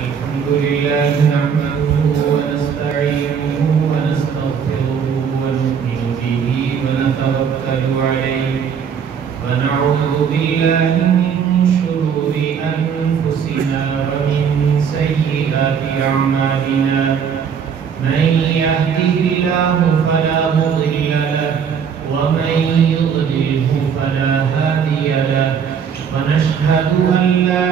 الحمد لله نحمده ونستعينه ونستغفره ونؤمن به ونتوكل عليه ونعوذ بالله من شرور أنفسنا ومن سيئات أعمالنا من يهده الله فلا مضل له ومن يضلله فلا هادي له ونشهد أن لا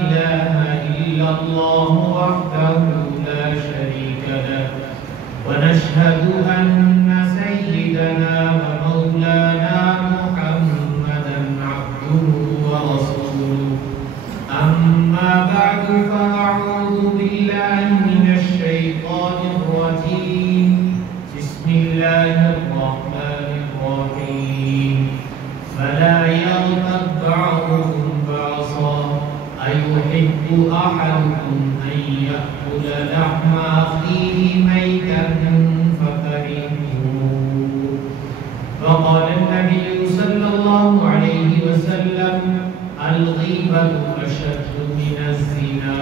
إله إلا الله وحده لا شريك له ونشهد أن سيدنا ومولانا محمدا عبده ورسوله أما بعد فأعوذ بالله من الشيطان الرجيم بسم الله الرحمن الرحيم فلا يغتب بعضكم بعضا أيحب أحدكم أن يأكل لحم أخيه ميتا فكرهتموه وقال النبي صلى الله عليه وسلم الغيبة أشد من الزنا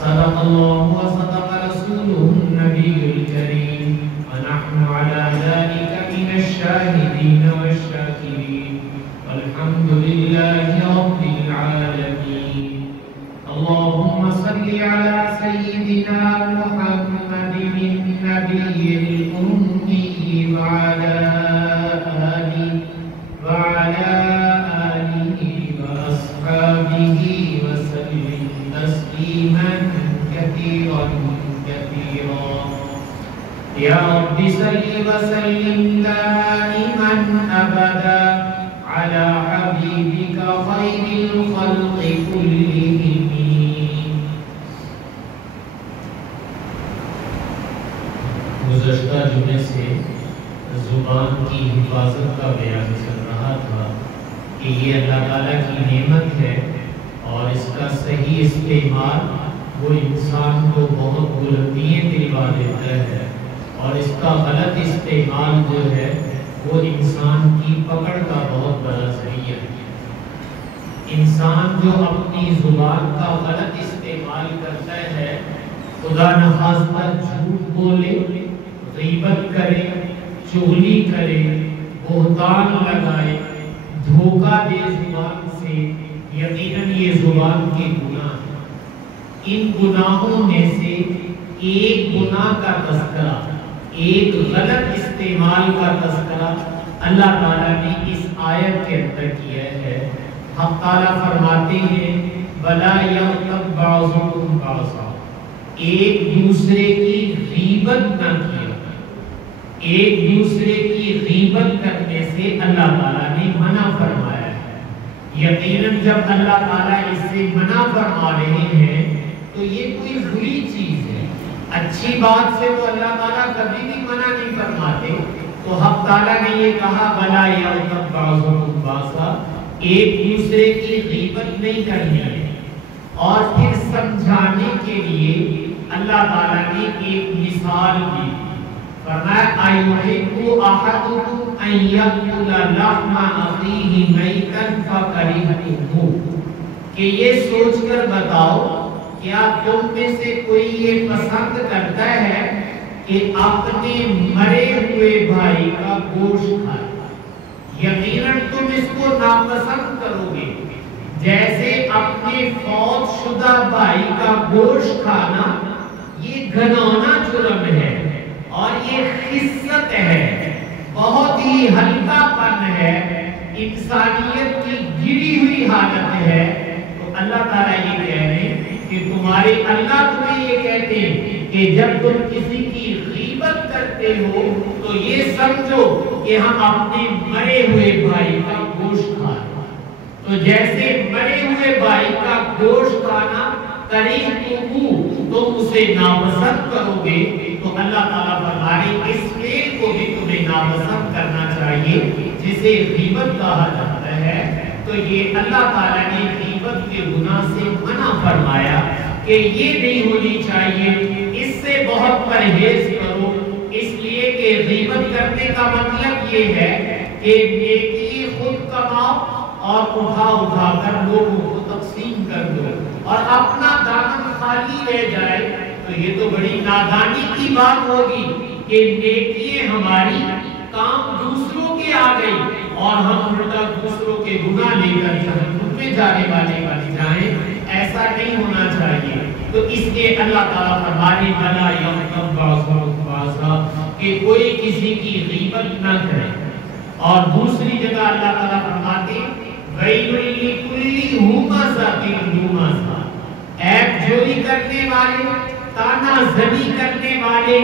صدق الله وصدق رسوله النبي الكريم ونحن على ذلك من الشاهدين والشاكرين والحمد لله رب العالمين اللهم صل على سيدنا محمد النبي الأمي وعلى آله وأصحابه وسلم تسليما كثيرا كثيرا يا رب صل وسلم دائما أبدا على حبيبك خير الخلق كلهم گزشتہ جمعے سے زبان کی حفاظت کا بیان چل رہا تھا کہ یہ اللہ تعالیٰ کی نعمت ہے اور اس کا صحیح استعمال وہ انسان کو بہت بلندیاں دلوا دیتا ہے اور اس کا غلط استعمال جو ہے وہ انسان کی پکڑ کا بہت بڑا ذریعہ ہے۔ انسان جو اپنی زبان کا غلط استعمال کرتا ہے، خدا نخواستہ جھوٹ بولے، غیبت کرے، چغلی کرے، بہتان لگائے، دھوکہ دے زبان سے، یقیناً یہ زبان کے گناہ ہیں۔ ان گناہوں میں سے ایک گناہ کا تذکرہ، ایک غلط استعمال کا تذکرہ اللہ تعالیٰ نے اس آیت کے اندر کیا ہے۔ حق تعالیٰ فرماتے ہیں وَلَا يَغْتَبْ بَعْضُكُمْ بَعْضًا، ایک دوسرے کی غیبت نہ کیا۔ ایک دوسرے کی غیبت کرنے سے اللہ تعالیٰ نے منع فرمایا ہے۔ یقیناً جب اللہ تعالیٰ اس سے منع فرما رہے ہیں تو یہ کوئی بری چیز ہے۔ اچھی بات سے تو اللہ تعالیٰ کبھی بھی منع نہیں فرماتے۔ تو حق تعالیٰ نے یہ کہا وَلَا يَغْتَبْ بَعْضُكُمْ بَعْضًا، ایک دوسرے کی غیبت نہیں کرنی ہے۔ اور پھر سمجھانے کے لیے اللہ تعالیٰ نے ایک مثال دی، فرمایا أَيُحِبُّ أَحَدُكُمْ أَن يَأْكُلَ لَحْمَ أَخِيهِ مَيْتًا فَكَرِهْتُمُوهُ، کہ یہ سوچ کر بتاؤ کیا تم میں سے کوئی یہ پسند کرتا ہے کہ اپنے مرے ہوئے بھائی کا گوشت کھائے؟ یقیناً تم اس کو ناپسند کرو گے۔ جیسے اپنے فوت شدہ بھائی کا گوشت کھانا یہ گھناؤنا جرم ہے اور یہ خست ہے، بہت ہی ہلکا پن ہے، انسانیت کی گری ہوئی حالت ہے۔ تو اللہ تعالیٰ یہ کہہ رہے ہیں کہ تمہارے اللہ تمہیں یہ کہتے ہیں کہ جب تم کسی کی غیبت کرتے ہو تو یہ سمجھو کہ ہم اپنے مرے ہوئے بھائی کا گوشت کھا رہے ہیں۔ تو جیسے مرے ہوئے بھائی کا گوشت کھانا کریہتموہ، تم اسے ناپسند کرو گے، تو اللہ تعالیٰ فرما رہے اس فعل کو بھی تمہیں ناپسند کرنا چاہیے جسے غیبت کہا جاتا ہے۔ تو یہ اللہ تعالیٰ نے غیبت کے گناہ سے منع فرمایا کہ یہ نہیں ہونی چاہیے، اس سے بہت پرہیز کرو، اس لیے کہ غیبت کرنے کا مطلب یہ ہے کہ نیکی خود کماؤ اور اٹھا کر لوگوں کو تقسیم کر دو اور اپنا دامن خالی خالی رہ جائے تو یہ تو بڑی نادانی کی بات ہوگی کہ نیکیاں ہماری کام دوسروں کے آ گئی اور ہم الٹا دوسروں کے گناہ لے کر جہنم میں جانے والے بن جائیں۔ ایسا نہیں ہونا چاہیے۔ تو اس لیے اللہ تعالیٰ فرمانے بلا یغتب بعضکم بعضا کہ کوئی کسی کی غیبت نہ کرے۔ اور دوسری جگہ اللہ تعالیٰ فرماتے ویل لکل ہمزۃ لمزہ، عیب جوئی کرنے والے، تانا زنی کرنے والے،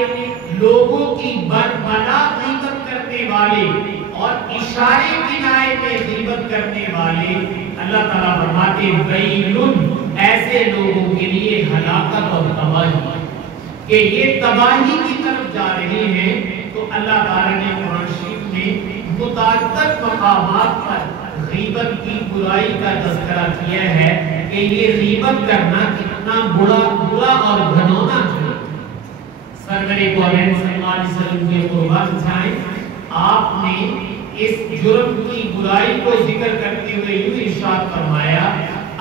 لوگوں کی بربلا غیبت کرنے والے اور اشارے کنائے میں غیبت کرنے والے، اللہ تعالیٰ فرماتے ویل، ایسے لوگوں کے لیے ہلاکت اور تباہی کہ یہ تباہی کی طرف جا رہے ہیں۔ تو اللہ تعالیٰ نے قرآن شریف میں متعدد مقامات پر غیبت کی برائی کا تذکرہ کیا ہے کہ یہ غیبت کرنا کتنا برا اور گھنونا ہے۔ سرور کونین صلی اللہ علیہ وسلم کے قربان جائیں، آپ نے اس جرم کی برائی کو ذکر کرتے ہوئے یوں ارشاد فرمایا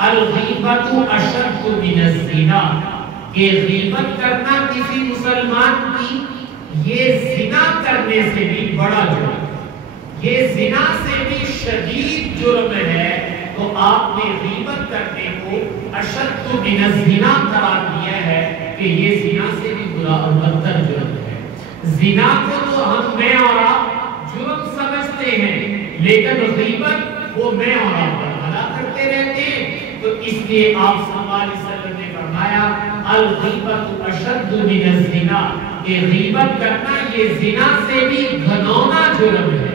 الغیبت اشد من الزنا، کہ غیبت کرنا کسی مسلمان کی یہ زنا کرنے سے بھی بڑا جرم، یہ زنا سے بھی شدید جرم ہے۔ تو آپ نے غیبت کرنے کو اشد من الزنا قرار دیا ہے کہ یہ زنا سے بھی برا اور بدتر جرم ہے۔ زنا کو تو ہم میں اور آپ جرم سمجھتے ہیں، لیکن غیبت وہ میں اور آپ بڑھا کرتے رہتے ہیں۔ تو اس لیے آپ صلی اللہ علیہ وسلم نے فرمایا الغیبت اشد من الزنا، کہ غیبت کرنا یہ زنا سے بھی گھنونا جرم ہے۔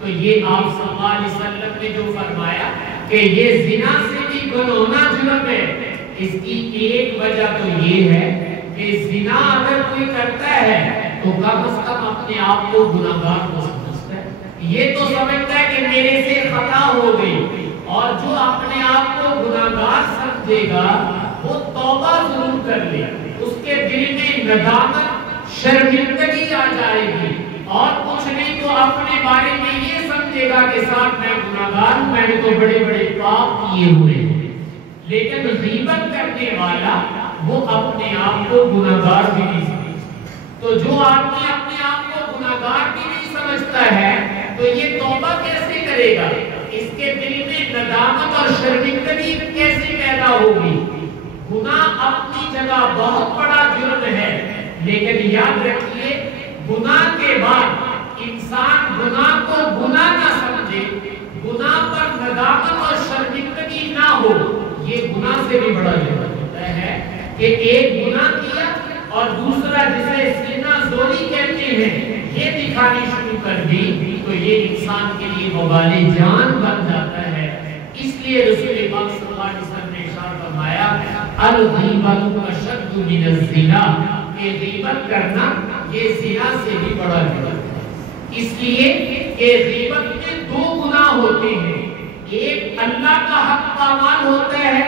تو یہ آپ صلی اللہ علیہ وسلم نے جو فرمایا کہ یہ زنا سے بھی گھنونا جرم ہے، اس کی ایک وجہ تو یہ ہے کہ زنا اگر کوئی کرتا ہے تو کم از کم اپنے آپ کو گناہگار کو سمجھتا ہے، یہ تو سمجھتا ہے کہ میرے سے خطا ہو گئی، اور جو اپنے آپ کو گناہگار سمجھے گا وہ توبہ ضرور کر لے، اس کے دل میں ندامت شرمندگی آ جائے گی، اور کچھ نہیں تو اپنے بارے میں یہ سمجھے گا کہ صاحب میں گناہگار ہوں، میں نے تو بڑے بڑے پاپ کیے ہوئے ہیں۔ لیکن غیبت کرنے والا وہ اپنے آپ کو گناہگار بھی نہیں سمجھتا۔ تو جو آدمی اپنے آپ کو گناہگار بھی نہیں سمجھتا ہے تو یہ توبہ کیسے کرے گا؟ اس کے دل میں ندامت اور شرمندگی کیسے پیدا ہوگی؟ گناہ اپنی جگہ بہت بڑا جرم ہے، لیکن یاد رکھیے گناہ کے بعد انسان گناہ کو گناہ نہ سمجھے، گناہ پر ندامت اور شرمندگی نہ ہو، یہ گناہ سے بھی بڑا جرم ہوتا ہے کہ ایک گناہ کیا اور دوسرا جسے سینہ زوری کہتے ہیں یہ دکھانی شروع کر دی، تو یہ انسان کے لیے وبال جان بن جاتا ہے۔ اس لیے رسول پاک صلی اللہ علیہ وسلم نے ارشاد فرمایا الغیبت اشد من الزنا، کہ غیبت کرنا یہ زنا سے بھی بڑا جرم ہے۔ اس لیے کہ غیبت میں دو گناہ ہوتے ہیں، ایک اللہ کا حق پامال ہوتا ہے،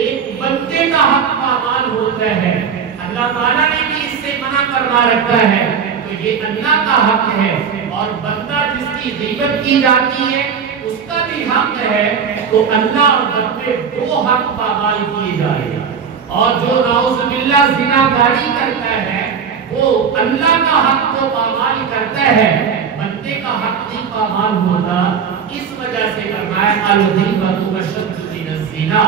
ایک بندے کا حق پامال ہوتا ہے۔ اللہ تعالیٰ نے بھی اس سے منع کروا رکھا ہے، تو یہ اللہ کا حق ہے، اور بندہ جس کی غیبت کی جاتی ہے اس کا بھی حق ہے، تو اللہ اور بندے دو حق پامال کیے جائیں گے۔ اور جو نعوذ باللہ زناکاری کرتا ہے وہ اللہ کا حق کو پامال کرتا ہے، بندے کا حق نہیں پامال ہوتا۔ اس وجہ سے فرمایا الغیبت اشد من الزنا،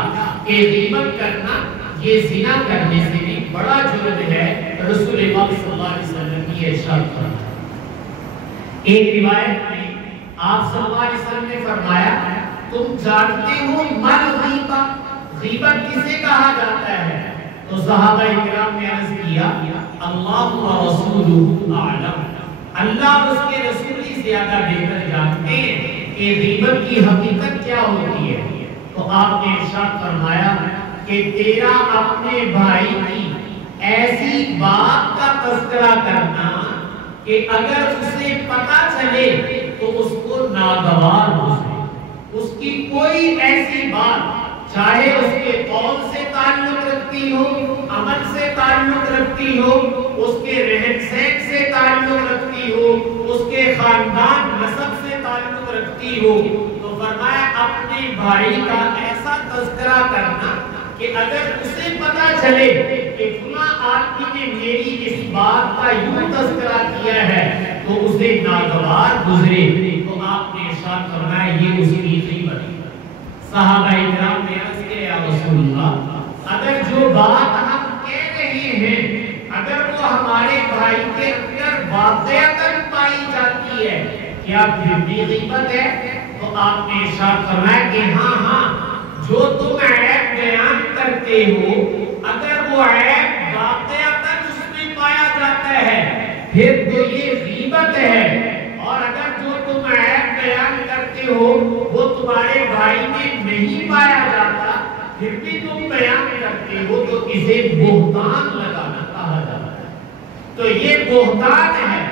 کہ غیبت کرنا یہ زنا کرنے سے بھی بڑا جرم ہے۔ رسول پاک صلی اللہ علیہ وسلم نے ارشاد فرمایا۔ ایک روایت میں آپ صلی اللہ علیہ وسلم نے فرمایا تم جانتے ہو من غیبت، غیبت کسے کہا جاتا ہے؟ تو صحابہ کرام نے عرض کیا اللہ و رسولہ اعلم، اللہ اور اس کے رسول ہی زیادہ بہتر جانتے ہیں کہ غیبت کی حقیقت کیا ہوتی ہے۔ تو آپ نے ارشاد فرمایا کہ تیرا اپنے بھائی کی ایسی بات کا تذکرہ کرنا کہ اگر اسے پتہ چلے تو اس کو ناگوار ہو جائے، اس کی کوئی ایسی بات چاہے اس کے قول سے تعلق رکھتی ہو، عمل سے تعلق رکھتی ہو، اس کے رہن سہن سے تعلق رکھتی ہو، اس کے خاندان نسب سے تعلق رکھتی ہو، تو فرمایا اپنے بھائی کا ایسا تذکرہ کرنا کہ اگر اسے پتہ چلے فلاں آدمی نے میری اس بات کا یوں تذکرہ کیا ہے تو اسے ناگوار گزرے، تو آپ نے ارشاد فرمایا یہ اس کی غیبت ہے۔ صحابہ کرام نے عرض کیا یا رسول اللہ، اگر جو بات ہم کہہ رہے ہیں اگر وہ ہمارے بھائی کے اندر واقعتاً پائی جاتی ہے کیا پھر بھی غیبت ہے؟ تو آپ نے ارشاد فرمایا کہ ہاں جو تم عیب بیان کرتے ہو اگر وہ عیب واقعتاً اس میں پایا جاتا ہے پھر تو یہ غیبت ہے، اور اگر جو تم عیب بیان کرتے ہو وہ تمہارے بھائی میں نہیں پایا جاتا پھر بھی تم بیان کرتے ہو تو اسے بہتان لگانا کہا جاتا ہے۔ تو یہ بہتان ہے۔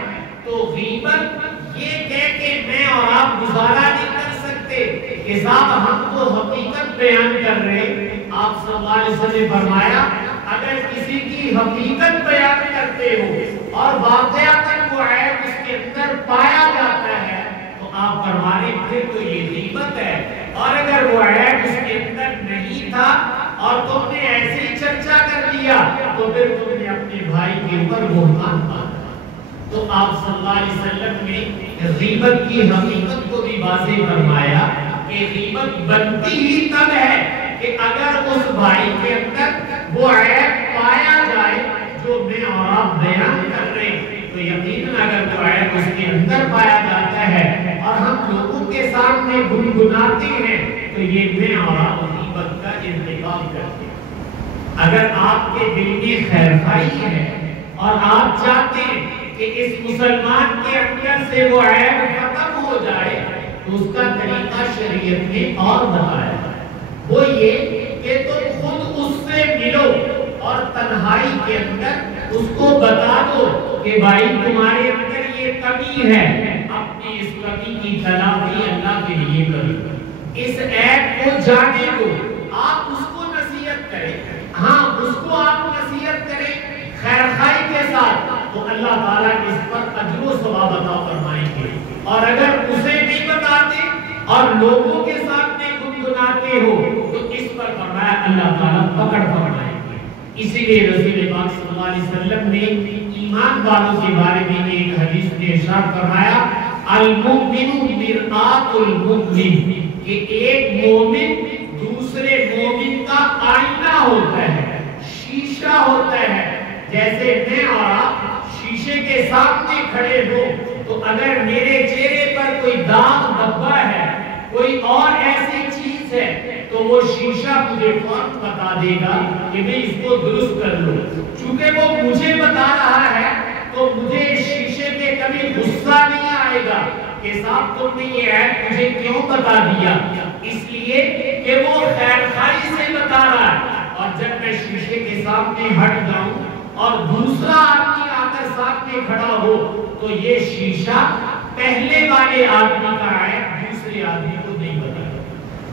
تو غیبت یہ کہہ کہ میں اور آپ گزارا نہیں کر سکتے کہ صاحب ہم تو حقیقت بیان کر رہے، آپ صلی اللہ علیہ وسلم نے فرمایا اگر کسی کی حقیقت بیان کرتے ہو اور واقعتاً وہ عیب اس کے اندر پایا جاتا ہے تو آپ فرما رہے پھر تو یہ غیبت ہے، اور اگر وہ عیب اس کے اندر نہیں تھا اور تم نے ایسے ہی چرچا کر لیا تو پھر تم نے اپنے بھائی کے اوپر بہتان باندھا۔ تو آپ صلی اللہ علیہ وسلم نے غیبت کی حقیقت کو بھی واضح فرمایا کہ غیبت بنتی ہی تب ہے کہ اگر اس بھائی کے اندر وہ عیب پایا جائے جو میں اور آپ بیان کر رہے ہیں، تو یقیناً اگر وہ عیب اس کے اندر پایا جاتا ہے اور ہم لوگوں کے سامنے گنگناتے ہیں تو یہ میں اور آپ غیبت کا انتقام کرتے ہیں۔ اگر آپ کے دل میں خیرخواہی ہے اور آپ چاہتے ہیں کہ اس مسلمان کے اندر سے وہ عیب ختم ہو جائے تو اس کا طریقہ شریعت نے اور بتایا ہے، وہ یہ کہ تم خود اس سے ملو اور تنہائی کے اندر اس کو بتا دو کہ بھائی تمہارے اندر یہ کمی ہے، اپنی اس کمی کی تلافی اللہ کے لیے کرو، اس عیب کو جانے دو، آپ اس کو نصیحت کریں، ہاں اس کو آپ نصیحت کریں خیرخواہی کے ساتھ تو اللہ تعالیٰ اس پر اجر و ثواب عطا فرمائیں گے، اور اگر اسے نہیں بتاتے اور لوگوں کے ساتھ میں گنگناتے ہو تو اس پر فرمایا اللہ تعالیٰ پکڑ فرمائیں گے۔ اسی لیے رسول پاک صلی اللہ علیہ وسلم نے ایمان والوں کے بارے میں ایک حدیث میں ارشاد فرمایا المؤمن مرآت المؤمن، کہ ایک مومن دوسرے مومن کا آئینہ ہوتا ہے، شیشہ ہوتا ہے۔ جیسے میں اور آپ شیشے کے سامنے کھڑے ہو تو اگر میرے چہرے پر کوئی داغ دھبا ہے، کوئی اور ایسی چیز ہے تو وہ شیشہ مجھے فوراً بتا دے گا کہ میں اس کو درست کر لوں۔ چونکہ وہ مجھے بتا رہا ہے تو مجھے شیشے پہ کبھی غصہ نہیں آئے گا کہ صاحب تم نے یہ عیب مجھے کیوں بتا دیا، اس لیے کہ وہ خیرخواہی سے بتا رہا ہے۔ اور جب میں شیشے کے سامنے ہٹ جاؤں اور دوسرا آدمی آ کر سامنے کھڑا ہو تو یہ شیشہ پہلے والے آدمی کا عیب دوسرے آدمی کو نہیں بتائے گا،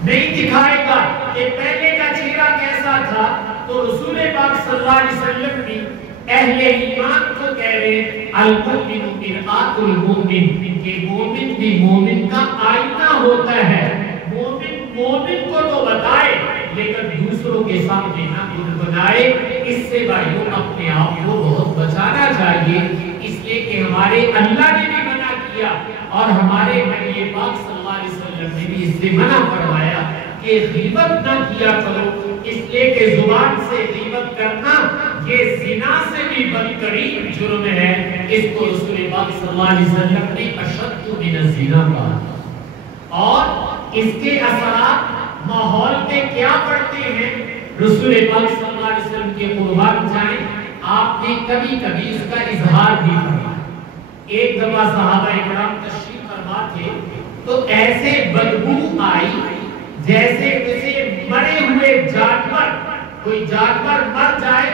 نہیں دکھائے گا کہ پہلے کا چہرہ کیسا تھا۔ تو رسول پاک صلی اللہ علیہ وسلم بھی اہل ایمان کو کہہ رہے ہیں المؤمن مرآت المؤمن، کہ مومن بھی مومن کا آئینہ ہوتا ہے۔ مومن مومن کو تو بتائے لیکن دوسروں کے سامنے نہ بنائے۔ اس سے بھائیوں اپنے آپ کو بہت بچانا چاہیے، اس لیے کہ ہمارے اللہ نے بھی منع کیا اور ہمارے نبی پاک صلی اللہ علیہ وسلم نے بھی اس سے منع فرمایا کہ غیبت نہ کیا کرو، اس لیے کہ زبان سے غیبت کرنا یہ زنا سے بھی بدترین جرم ہے۔ اس کو رسول پاک صلی اللہ علیہ وسلم نے اشد من الزنا کہا، اور اس کے اثرات ماحول پہ کیا پڑتے ہیں رسول پاک صلی اللہ علیہ وسلم کے قربان جائیں، آپ نے کبھی کبھی اس کا اظہار بھی فرمایا۔ ایک دفعہ صحابہ کرام تشریف فرما تھے تو ایسے بدبو آئی جیسے کسی مرے ہوئے جانور، کوئی جانور مر جائے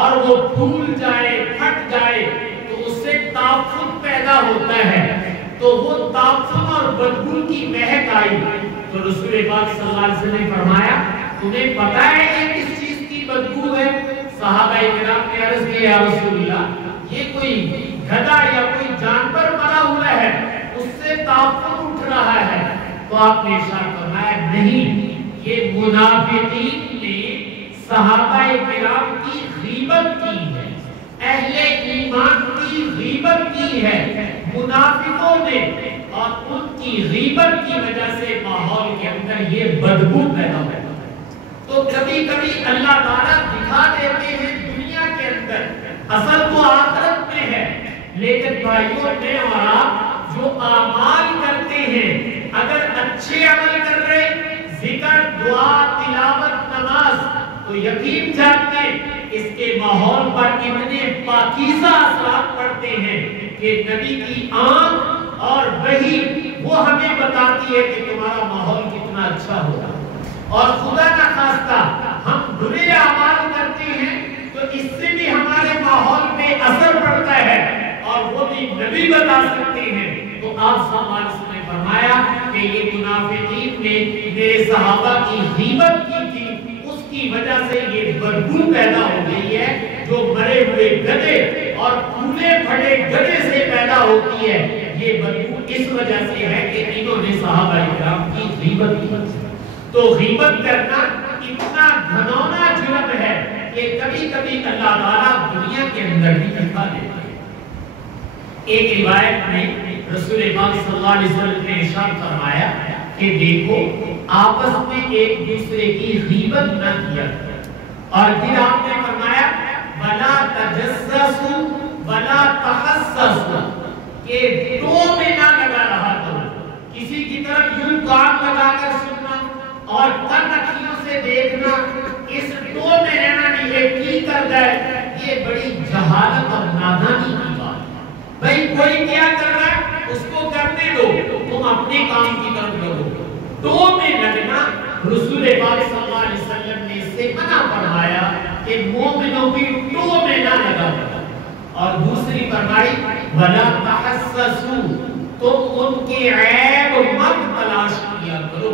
اور وہ پھول جائے پھٹ جائے تو اس سے تعفن پیدا ہوتا ہے، تو وہ تعفن اور بدبو کی مہک آئی تو رسول پاک صلی اللہ علیہ وسلم نے فرمایا تمہیں پتہ ہے یہ کس چیز کی بدبو ہے؟ صحابہ کرام نے عرض کیا یا رسول اللہ یہ کوئی گدھا یا کوئی جانور مرا ہوا ہے اس سے تعفن اٹھ رہا ہے۔ تو آپ نے ارشاد فرمایا نہیں، یہ منافقین نے صحابہ کرام کی غیبت کی ہے، اہل ایمان کی غیبت کی ہے منافقوں نے، اور ان کی غیبت کی وجہ سے ماحول کے اندر یہ بدبو پیدا ہوتا ہے۔ تو کبھی کبھی اللہ تعالیٰ دکھا دیتے ہیں دنیا کے اندر، اصل تو آخرت میں ہے، لیکن بھائیوں میں اور آپ جو اعمال کرتے ہیں، اگر اچھے عمل کر رہے، ذکر، دعا، تلاوت، نماز، تو یقین جانتے اس کے ماحول پر اتنے پاکیزہ اثرات پڑتے ہیں کہ نبی کی آنکھ اور وحی وہ ہمیں بتاتی ہے کہ تمہارا ماحول کتنا اچھا ہوگا۔ اور خدا نہ خواستہ ہم برے اعمال کرتے ہیں تو اس سے بھی ہمارے ماحول پہ اثر پڑتا ہے، اور وہ بھی نبی بتا سکتے ہیں۔ تو آپ صلی اللہ علیہ وسلم نے فرمایا کہ یہ منافقین نے میرے صحابہ کی غیبت کی تھی، اس کی وجہ سے یہ بدبو پیدا ہو گئی ہے جو مرے ہوئے گدھے اور پھولے پھٹے گدھے سے پیدا ہوتی ہے۔ یہ بدبو اس وجہ سے ہے کہ انہوں نے صحابہ کرام کی غیبت کی۔ تو غیبت کرنا اتنا گھنونا جرم ہے کہ کبھی کبھی اللہ تعالیٰ دنیا کے اندر بھی دکھا دیتا ہے۔ ایک روایت میں رسول پاک صلی اللہ علیہ وسلم نے ارشاد فرمایا کہ دیکھو آپس میں ایک دوسرے کی غیبت نہ کیا، اور پھر آپ نے فرمایا وَلَا تَجَسَّسُوا وَلَا تَحَسَّسُوا، کہ ٹو میں نہ لگا رہا کرو، کسی کی طرف یوں کان لگا کر سننا اور کن اکھیوں سے دیکھنا، اس ٹو میں رہنا نہیں ہے کی کر جائے، یہ بڑی جہالت اور نادانی کی بات ہے۔ بھئی کوئی کیا کر رہا ہے اس کو کرنے دو، تم اپنے کام کی طرف لگو۔ ٹو میں لگنا رسول پاک صلی اللہ علیہ وسلم نے اس سے منع فرمایا کہ مومنوں کی ٹو میں نہ لگا کرو۔ اور دوسری فرمائی وَلَا تَحَسَّسُوا، تم ان کے عیب مت تلاش کیا کرو،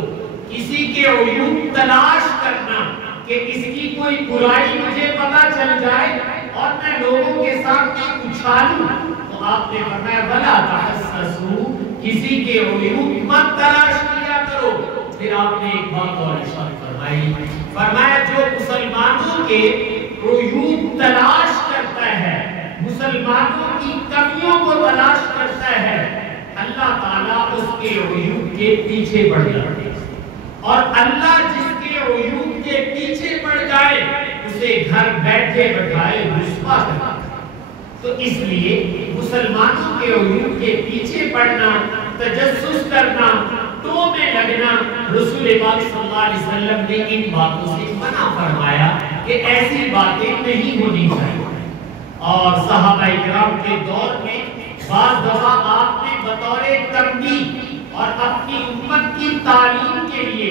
کسی کے عیوب تلاش کرنا کہ اس کی کوئی برائی مجھے پتہ چل جائے اور میں لوگوں کے سامنے اچھالوں، تو آپ نے فرمایا وَلَا تَحَسَّسُوا، کسی کے عیوب مت تلاش کیا کرو۔ پھر آپ نے ایک بات اور ارشاد فرمائی، فرمایا جو مسلمانوں کے عیوب تلاش کرتا ہے، مسلمانوں کی کمیوں کو تلاش کرتا ہے، اللہ تعالیٰ اس کے عیوب کے پیچھے پڑ جاتے ہیں، اور اللہ جس کے عیوب کے پیچھے پڑ جائے اسے گھر بیٹھے بٹھائے رسوا کرتا ہے۔ تو اس لیے مسلمانوں کے عیوب کے پیچھے پڑنا، تجسس کرنا، ٹو میں لگنا، رسول پاک صلی اللہ علیہ وسلم نے ان باتوں سے منع فرمایا کہ ایسی باتیں نہیں ہونی چاہیے۔ اور صحابہ کرام کے دور میں بعض دفعہ آپ نے بطور تنبیہ اور اپنی امت کی تعلیم کے لیے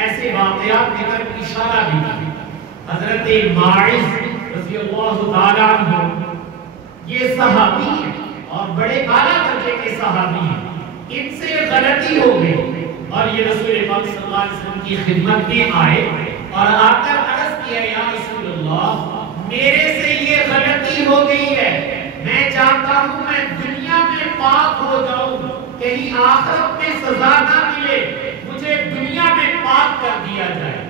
ایسے واقعات لے کر اشارہ بھی کیا۔ حضرت ماعز رضی اللہ تعالیٰ عنہ یہ صحابی ہیں اور بڑے اعلیٰ درجے کے صحابی ہیں، ان سے غلطی ہو گئی اور یہ رسول پاک صلی اللہ علیہ وسلم کی خدمت میں آئے اور آ کر عرض کیا یا رسول اللہ میرے سے یہ غلطی ہو گئی ہے، میں چاہتا ہوں میں دنیا میں پاک ہو جاؤں، کہیں آخرت میں سزا نہ ملے، مجھے دنیا میں پاک کر دیا جائے۔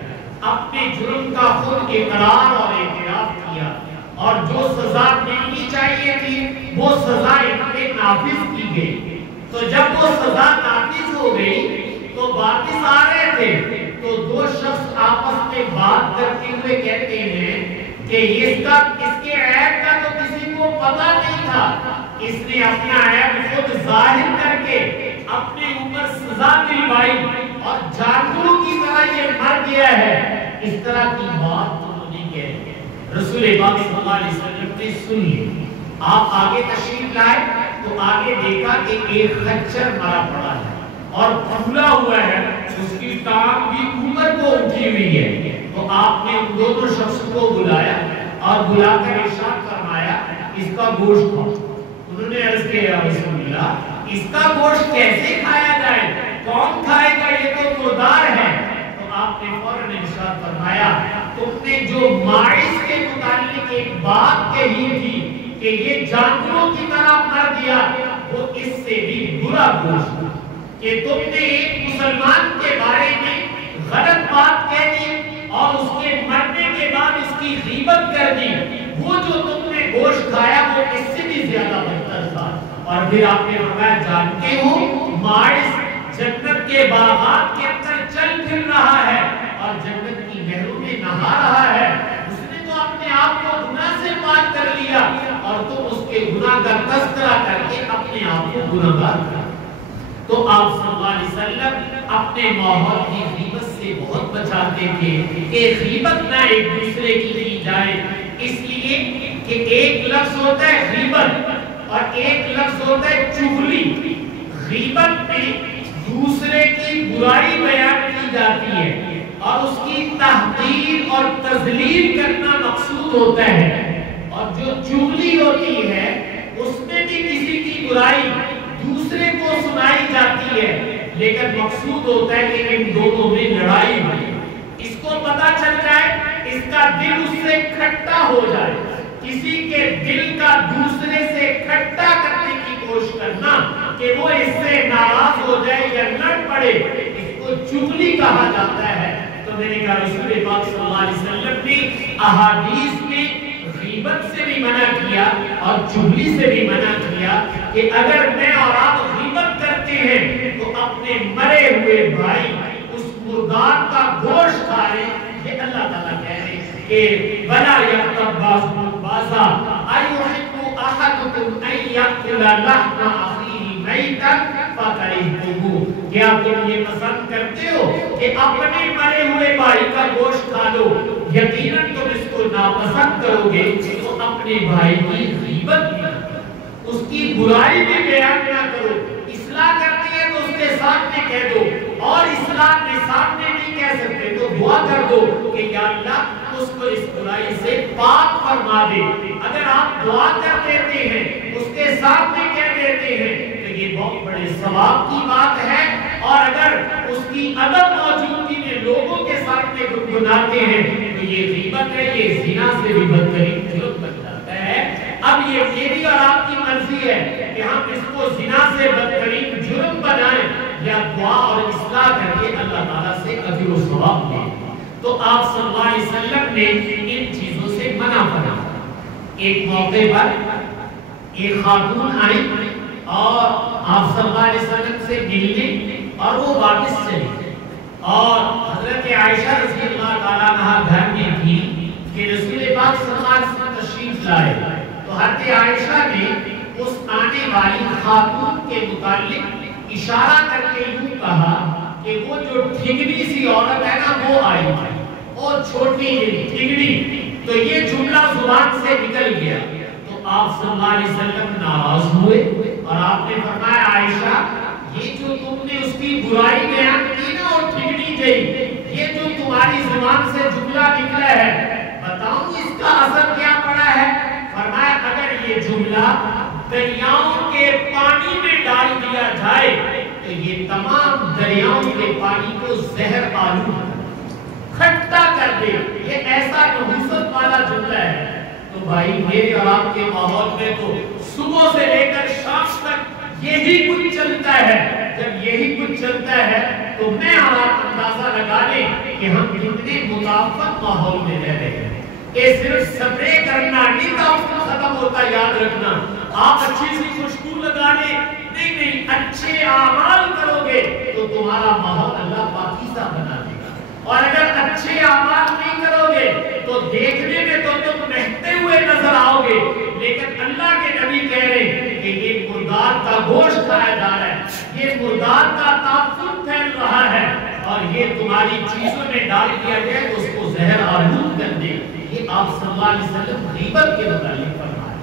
اپنے جرم کا خود اقرار اور اعتراف کیا، اور جو سزا ملنی چاہیے تھی وہ سزا ان پہ نافذ کی گئی۔ تو جب وہ سزا نافذ ہو گئی تو واپس آ رہے تھے تو دو شخص آپس میں بات کرتے ہوئے کہتے ہیں کہ اس کے عیب کا تو کسی کو پتہ نہیں تھا، اس نے اپنا عیب خود ظاہر کر کے اپنے اوپر سزا دلوائی اور جانوروں کی طرح یہ مر گیا ہے، اس طرح کی بات تو نہیں کہہ۔ رسول پاک صلی اللہ علیہ وسلم نے سن لی، آپ آگے تشریف لائے تو آگے دیکھا کہ ایک خچر مرا پڑا ہے اور پھولا ہوا ہے، اس کی ٹانگ بھی اوپر کو اٹھی ہوئی ہے۔ تو آپ نے ان دونوں شخص کو بلایا اور بلا کر ارشاد فرمایا اس کا گوشت کھاؤ۔ انہوں نے عرض کیا یا رسول اللہ اس کا گوشت کیسے کھایا جائے، کون کھائے گا، یہ تو مردار ہے۔ تو آپ نے فوراً ارشاد فرمایا تم نے جو ماعز کے متعلق ایک بات کہی تھی کہ یہ جانوروں کی طرح مر گیا، وہ اس سے بھی برا گوشت کہ تم نے ایک مسلمان کے بارے میں غلط بات کہہ دی اور اس کے مرنے کے بعد اس کی غیبت کر دی، وہ جو تم نے گوشت کھایا وہ اس سے بھی زیادہ بہتر تھا. اور پھر آپ نے فرمایا جانتے ہو ماعز جنت کے باغات کے اندر چل پھر رہا ہے اور جنت کی نہروں میں نہا رہا ہے. اس نے تو اپنے آپ کو گناہ سے پاک کر لیا اور تم اس کے گناہ کا تذکرہ کر کے اپنے آپ کو گناہگار کر. تو آپ صلی اللہ علیہ وسلم اپنے ماحول کی غیبت سے بہت بچاتے تھے کہ غیبت نہ ایک دوسرے کی جائے. اس لیے کہ ایک لفظ ہوتا ہے غیبت اور ایک لفظ ہوتا ہے چغلی. غیبت میں دوسرے کی برائی بیان کی جاتی ہے اور اس کی تحقیر اور تذلیل کرنا مقصود ہوتا ہے. اور جو چغلی ہوتی ہے اس میں بھی کسی کی برائی دوسرے کو سنائی جاتی ہے لیکن مقصود ہوتا ہے کہ ان دونوں میں لڑائی ہوئی, اس کو پتا چل جائے, اس کا دل اس سے کھٹا ہو جائے. کسی کے دل کا دوسرے سے کھٹا کرنے کی کوشش کرنا کہ وہ اس سے ناراض ہو جائے یا لڑ پڑے, اس کو چغلی کہا جاتا ہے. تو میں نے کہا رسول پاک صلی اللہ علیہ وسلم نے احادیث میں غیبت سے بھی منع کیا اور چغلی سے بھی منع کیا کہ اگر میں اور آپ غیبت کرتے ہیں تو اپنے مرے ہوئے بھائی اس مردار کا گوشت کھا رہے ہیں. یہ اللہ تعالیٰ کہہ رہے ہیں کہ بلا یغتب بعضکم بعضا ایحب احدکم ان یأکل لحم اخیہ میتا فکرہتموہ. کیا تم یہ پسند کرتے ہو کہ اپنے مرے ہوئے بھائی کا گوشت کھا لو؟ یقیناً تم اس کو ناپسند کرو گے. تو اپنے بھائی کی غیبت بھی نہ کرو, اس کی برائی بھی بیان نہ کرو. اصلاح کرنی ہے تو اس کے سامنے کہہ دو, اور اصلاح کے سامنے نہیں کہہ سکتے تو دعا کر دو کہ یا اللہ اس کو اس برائی سے پاک فرما دے. اگر آپ دعا کر دیتے ہیں, اس کے سامنے کہہ دیتے ہیں تو یہ بہت بڑے ثواب کی بات ہے. اور اگر اس کی عدم موجودگی میں لوگوں کے سامنے گنگناتے ہیں تو یہ غیبت ہے, یہ زنا سے بھی بدترین جرم بن جاتا ہے. اب یہ میری اور آپ کی مرضی ہے کہ ہم اس کو زنا سے بدترین جرم بنائیں یا دعا اور اصلاح کر کے اللہ تعالیٰ سے اجر و ثواب لیں. تو آپ صلی اللہ علیہ وسلم نے ان چیزوں سے منع فرمایا. ایک موقع پر ایک خاتون آئی اور آپ صلی اللہ علیہ وسلم سے ملنے اور وہ واپس چلی, اور حضرت عائشہ رضی اللہ تعالیٰ عنہا گھر میں تھی کہ رسول پاک صلی اللہ علیہ وسلم تشریف لائے. تو حضرت عائشہ نے اس آنے والی خاتون کے متعلق اشارہ کر کے یوں کہا کہ وہ جو ٹھگنی سی عورت ہے نا وہ آئی ہے, اور چھوٹی ٹھگنی. تو یہ جملہ زبان سے نکل گیا. تو آپ صلی اللہ علیہ وسلم ناراض ہوئے اور آپ نے فرمایا عائشہ یہ جو تم نے اس کی برائی بیان کی نا اور ٹھگنی گئی, یہ جو تمہاری زبان سے جملہ نکلا ہے بتاؤں اس کا اثر کیا پڑا ہے؟ فرمایا اگر یہ جملہ دریاؤں کے پانی میں ڈال دیا جائے تو یہ تمام دریاؤں کے پانی کو زہر آلود کھٹا کر دے. یہ ایسا نحوست والا جملہ ہے. تو بھائی میرے اور آپ کے ماحول میں تو صبح سے لے کر شام تک یہی کچھ چلتا ہے. جب یہی کچھ چلتا ہے تو میں اور آپ اندازہ لگا لیں کہ ہم کتنے متعفن ماحول میں رہ رہے ہیں. کہ صرف سپرے کرنا نہیں تعفن ختم ہوتا, یاد رکھنا. آپ اچھی سی خوشبو لگا لیں, نہیں اچھے اعمال کرو گے تو تمہارا ماحول اللہ پاکیزہ بنا دے گا. اور اگر اچھے اعمال نہیں کرو گے تو دیکھنے میں تو تم مہکتے ہوئے نظر آؤ گے, لیکن اللہ کے نبی کہہ رہے ہیں کہ یہ مردار کا گوشت کھایا جا رہا ہے, یہ مردار کا تعفن پھیل رہا ہے, اور یہ تمہاری چیزوں میں ڈال دیا جائے تو اس کو زہر آلود کر دے. یہ آپ صلی اللہ علیہ وسلم غیبت کے متعلق فرمائے.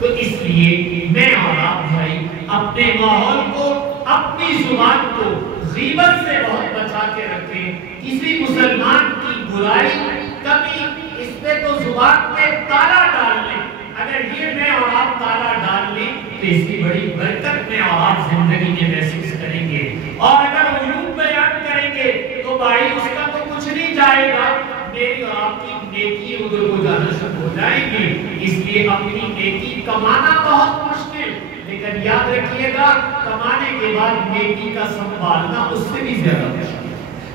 تو اس لیے میں اور آپ بھائی اپنے ماحول کو, اپنی زبان کو غیبت سے بہت بچا کے رکھیں. کسی مسلمان کی برائی کبھی اس پہ تو زبان پہ تالا ڈال لیں. اگر یہ میں اور آپ تالا ڈال لیں تو اس کی بڑی برکت میں اور آپ زندگی میں محسوس کریں گے. اور اگر عیوب بیان کریں گے تو بھائی اس کا تو کچھ نہیں جائے گا, میری اور آپ کی نیکی ادھر کو جانا شروع ہو جائے گی. اس لیے اپنی نیکی کمانا بہت مشکل, لیکن یاد رکھیے گا کمانے کے بعد نیکی کا سنبھالنا اس سے بھی زیادہ مشکل.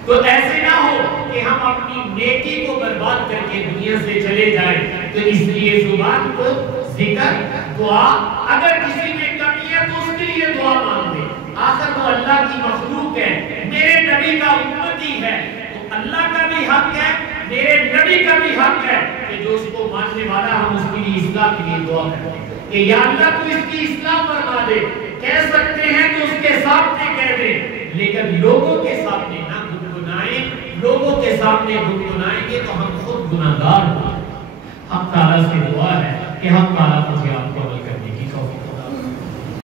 تو ایسے نہ ہو کہ کہ ہم اپنی نیکی کو برباد کر کے دنیا سے چلے جائیں. تو اس لیے زبان کو ذکر، دعا، اگر کسی میں کمی ہے تو اس کے لیے دعا مانگ دے. آخر وہ اللہ کی مخلوق ہے، میرے نبی کا امتی ہے، تو اللہ کا بھی حق ہے، میرے نبی کا بھی حق ہے کہ جو اس کو ماننے والا ہم اس کے لیے اصلاح کے لیے دعا کرتے ہیں کہ یا اللہ تو اس کی اصلاح فرما دے. کہہ سکتے ہیں تو اس کے سامنے کہہ دیں، لیکن لوگوں کے سامنے نہ گنگنائیں. لوگوں کے سامنے گنگنائیں گے تو ہم خود گناہگار ہوں. حق تعالیٰ سے دعا ہے کہ حق تعالیٰ مجھے آپ کو